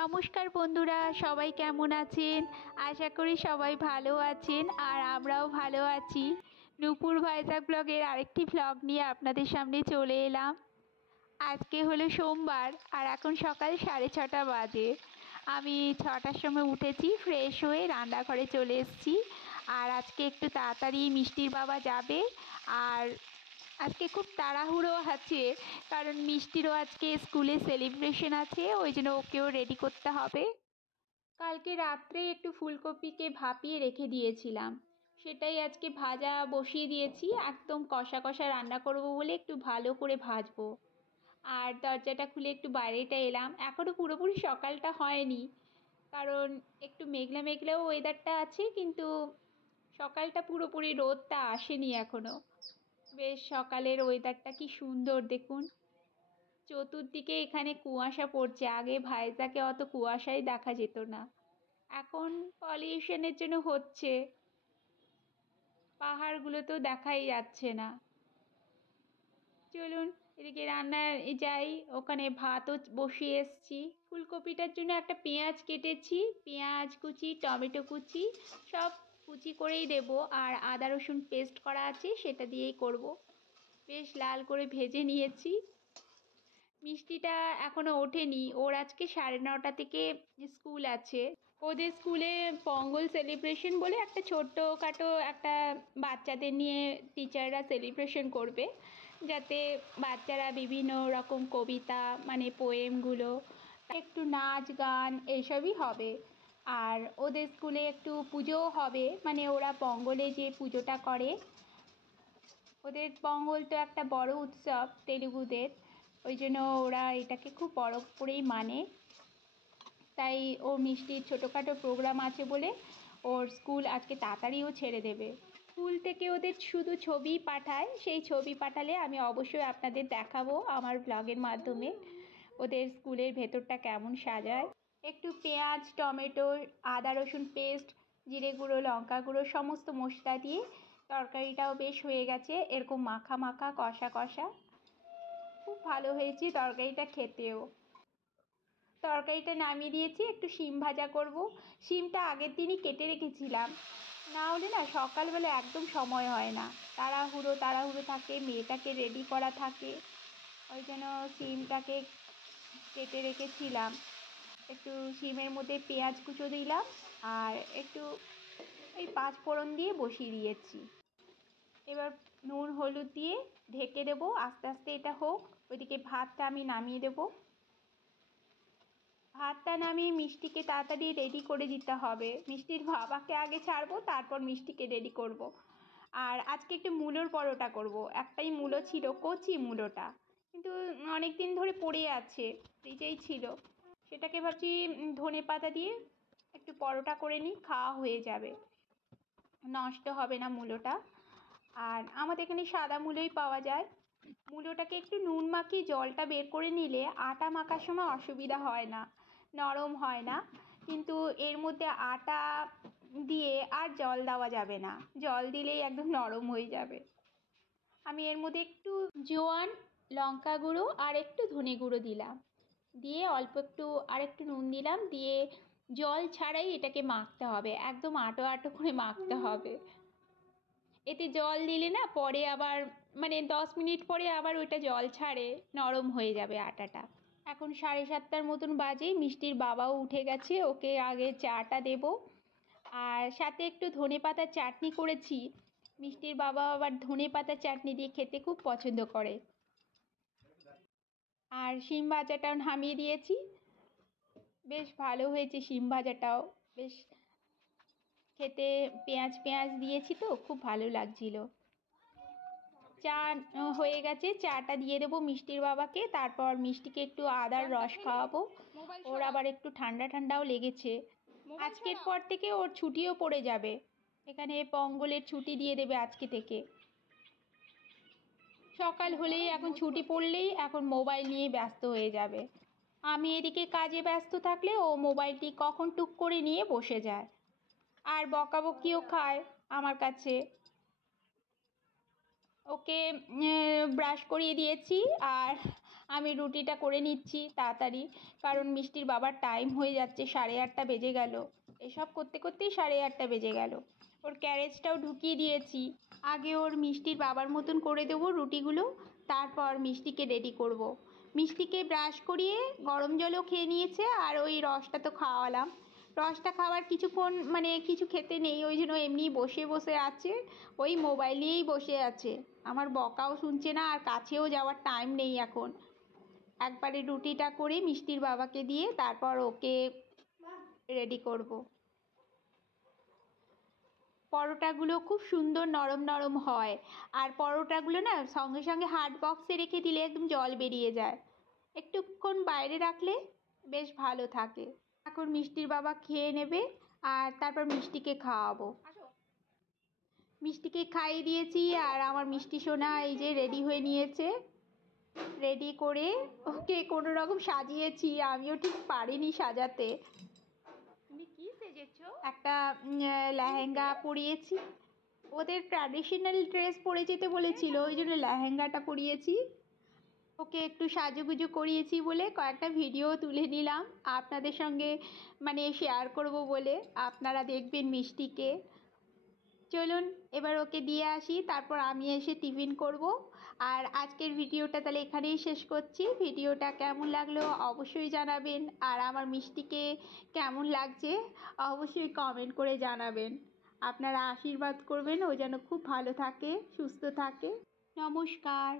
নমস্কার বন্ধুরা, সবাই কেমন আছেন? আশা করি সবাই ভালো আছেন আর আমরাও ভালো আছি। নূপুর ভাইজাগ ব্লগের আরেকটি ভ্লগ নিয়ে আপনাদের সামনে চলে এলাম। আজকে হলো সোমবার আর এখন সকাল 6:30 বাজে। আমি 6টার সময় উঠেছি, ফ্রেশ হয়ে রান্নাঘরে চলে এসেছি। আর আজকে একটু তাড়াতাড়ি মিষ্টির বাবা যাবে। আর আজকে খুব তাড়াহুড়ো আছে, কারণ মিষ্টিরও আজকে স্কুলে সেলিব্রেশন আছে, ওই জন্য ওকেও রেডি করতে হবে। কালকে রাত্রে একটু ফুলকপিকে ভাপিয়ে রেখে দিয়েছিলাম, সেটাই আজকে ভাজা বসিয়ে দিয়েছি। একদম কষা কষা রান্না করব বলে একটু ভালো করে ভাজবো। আর দরজাটা খুলে একটু বাইরেটা এলাম, এখনও পুরোপুরি সকালটা হয়নি, কারণ একটু মেঘলা মেঘলাও ওয়েদারটা আছে, কিন্তু সকালটা পুরোপুরি রোদটা আসেনি এখনও। বেশ সকালের ওয়েদারটা কি সুন্দর দেখুন। চতুর্দিকে এখানে কুয়াশা পড়ছে, আগে ভাইজাকে অত কুয়াশাই দেখা যেত না, এখন পলিউশনের জন্য হচ্ছে, পাহাড়গুলো তো দেখাই যাচ্ছে না। চলুন এদিকে রান্নায় যাই, ওখানে ভাতও বসিয়ে এসছি। ফুলকপিটার জন্য একটা পেঁয়াজ কেটেছি, পেঁয়াজ কুচি, টমেটো কুচি সব কুচি করেই দেবো, আর আদা রসুন পেস্ট করা আছে সেটা দিয়েই করব। বেশ লাল করে ভেজে নিয়েছি। মিষ্টিটা এখনও ওঠেনি, ওর আজকে 9:30 থেকে স্কুল আছে। ওদের স্কুলে পঙ্গল সেলিব্রেশন বলে একটা ছোট্টখাটো একটা বাচ্চাদের নিয়ে টিচাররা সেলিব্রেশন করবে, যাতে বাচ্চারা বিভিন্ন রকম কবিতা মানে পোয়েমগুলো, একটু নাচ গান এইসবই হবে। আর ওদের স্কুলে একটু পুজোও হবে, মানে ওরা পঙ্গলে যে পুজোটা করে, ওদের পঙ্গল তো একটা বড় উৎসব তেলুগুদের, ওই জন্য ওরা এটাকে খুব বড় করেই মানে। তাই ও মিষ্টির ছোটোখাটো প্রোগ্রাম আছে বলে ওর স্কুল আজকে তাড়াতাড়িও ছেড়ে দেবে। স্কুল থেকে ওদের শুধু ছবি পাঠায়, সেই ছবি পাঠালে আমি অবশ্যই আপনাদের দেখাবো আমার ব্লগের মাধ্যমে ওদের স্কুলের ভেতরটা কেমন সাজায়। একটু পেঁয়াজ, টমেটো, আদা রসুন পেস্ট, জিরে গুঁড়ো, লঙ্কা গুঁড়ো সমস্ত মশলা দিয়ে তরকারিটাও বেশ হয়ে গেছে, এরকম মাখা মাখা কষা কষা, খুব ভালো হয়েছে তরকারিটা খেতেও। তরকারিটা নামিয়ে দিয়েছি, একটু শিম ভাজা করব। শিমটা আগের দিনই কেটে রেখেছিলাম, না হলে না সকালবেলা একদম সময় হয় না, তাড়াহুড়ো তাড়াহুড়ো থাকে, মেয়েটাকে রেডি করা থাকে, ওই জন্য শিমটাকে কেটে রেখেছিলাম। একটু শিমের মধ্যে পেঁয়াজ কুচো দিলাম আর একটু এই 5 ফোড়ন দিয়ে বসিয়ে দিয়েছি। এবার নুন হলুদ দিয়ে ঢেকে দেবো, আস্তে আস্তে এটা হোক। ওইদিকে ভাতটা আমি নামিয়ে দেবো। ভাতটা নামিয়ে মিষ্টিকে তাড়াতাড়ি রেডি করে দিতে হবে, মিষ্টির বাবাকে আগে ছাড়বো, তারপর মিষ্টিকে রেডি করব। আর আজকে একটু মূলোর পরোটা করব। একটাই মূলো ছিল, কচি মূলোটা, কিন্তু অনেক দিন ধরে পড়ে আছে, ফ্রিজেই ছিল, সেটাকে ভাবছি ধনে পাতা দিয়ে একটু পরোটা করে নিই, খাওয়া হয়ে যাবে, নষ্ট হবে না মূলোটা। আর আমাদের এখানে সাদা মূলোই পাওয়া যায়। মূলোটাকে একটু নুন মাখিয়ে জলটা বের করে নিলে আটা মাখার সময় অসুবিধা হয় না, নরম হয় না। কিন্তু এর মধ্যে আটা দিয়ে আর জল দেওয়া যাবে না, জল দিলেই একদম নরম হয়ে যাবে। আমি এর মধ্যে একটু জোয়ান, লঙ্কা গুঁড়ো আর একটু ধনে গুঁড়ো দিলাম, দিয়ে অল্প একটু আর একটু নুন দিলাম, দিয়ে জল ছাড়াই এটাকে মাখতে হবে, একদম আটো আটো করে মাখতে হবে। এতে জল দিলে না পরে আবার মানে 10 মিনিট পরে আবার ওইটা জল ছাড়ে, নরম হয়ে যাবে আটাটা। এখন 7:30 মতন বাজে, মিষ্টির বাবাও উঠে গেছে, ওকে আগে চাটা দেব। আর সাথে একটু ধনেপাতার চাটনি করেছি, মিষ্টির বাবা আবার ধনেপাতার চাটনি দিয়ে খেতে খুব পছন্দ করে। আর শিম ভাজাটাও নামিয়ে দিয়েছি, বেশ ভালো হয়েছে শিম ভাজাটাও, বেশ খেতে পেঁয়াজ পেঁয়াজ দিয়েছি তো খুব ভালো লাগছিল। চা হয়ে গেছে, চাটা দিয়ে দেবো মিষ্টির বাবাকে, তারপর মিষ্টিকে একটু আদার রস খাওয়াবো, ওর আবার একটু ঠান্ডা ঠান্ডাও লেগেছে। আজকের পর থেকে ওর ছুটিও পড়ে যাবে, এখানে পঙ্গলের ছুটি দিয়ে দেবে আজকে থেকে। সকাল হলেই এখন ছুটি পড়লেই এখন মোবাইল নিয়ে ব্যস্ত হয়ে যাবে। আমি এদিকে কাজে ব্যস্ত থাকলে ও মোবাইলটি কখন টুক করে নিয়ে বসে যায়, আর বকাবকিও খায় আমার কাছে। ওকে ব্রাশ করিয়ে দিয়েছি আর আমি রুটিটা করে নিচ্ছি তাড়াতাড়ি, কারণ মিষ্টির বাবার টাইম হয়ে যাচ্ছে, 8:30 বেজে গেল। এসব করতে করতেই 8:30 বেজে গেল। ওর ক্যারেজটাও ঢুকিয়ে দিয়েছি। আগে ওর মিষ্টির বাবার মতন করে দেবো রুটিগুলো, তারপর মিষ্টিকে রেডি করব। মিষ্টিকে ব্রাশ করিয়ে গরম জলও খেয়ে নিয়েছে, আর ওই রসটা তো খাওয়ালাম। রসটা খাওয়ার কিছুক্ষণ মানে কিছু খেতে নেই, ওই জন্য এমনি বসে বসে আছে, ওই মোবাইল নিয়েই বসে আছে। আমার বকাও শুনছে না, আর কাছেও যাওয়ার টাইম নেই এখন। একবারে রুটিটা করে মিষ্টির বাবাকে দিয়ে তারপর ওকে রেডি করব। পরোটাগুলো খুব সুন্দর নরম নরম হয়, আর পরোটাগুলো না সঙ্গে সঙ্গে হাট বক্সে রেখে দিলে একদম জল বেরিয়ে যায়, একটুক্ষণ বাইরে রাখলে বেশ ভালো থাকে। এখন মিষ্টির বাবা খেয়ে নেবে, আর তারপর মিষ্টিকে খাওয়াবো। মিষ্টিকে খাইয়ে দিয়েছি, আর আমার মিষ্টি সোনা এই যে রেডি হয়ে নিয়েছে। রেডি করে ওকে কোনো রকম সাজিয়েছি, আমিও ঠিক পারিনি সাজাতে। তুমি কি সেজেছো? একটা লেহেঙ্গা পরিয়েছি। ওদের ট্র্যাডিশনাল ড্রেস পরে যেতে বলেছিল, ওই জন্য লেহেঙ্গাটা পরিয়েছি। ওকে একটু সাজুগুজু করিয়েছি বলে কয়েকটা ভিডিও তুলে নিলাম আপনাদের সঙ্গে, মানে শেয়ার করব বলে। আপনারা দেখবেন মিষ্টিকে। চলুন এবার ওকে দিয়ে আসি, তারপর আমি এসে টিফিন করব। আর আজকের ভিডিওটা তাহলে এখানেই শেষ করছি। ভিডিওটা কেমন লাগলো অবশ্যই জানাবেন, আর আমার মিষ্টিকে কেমন লাগছে অবশ্যই কমেন্ট করে জানাবেন। আপনারা আশীর্বাদ করবেন ও যেন খুব ভালো থাকে, সুস্থ থাকে। নমস্কার।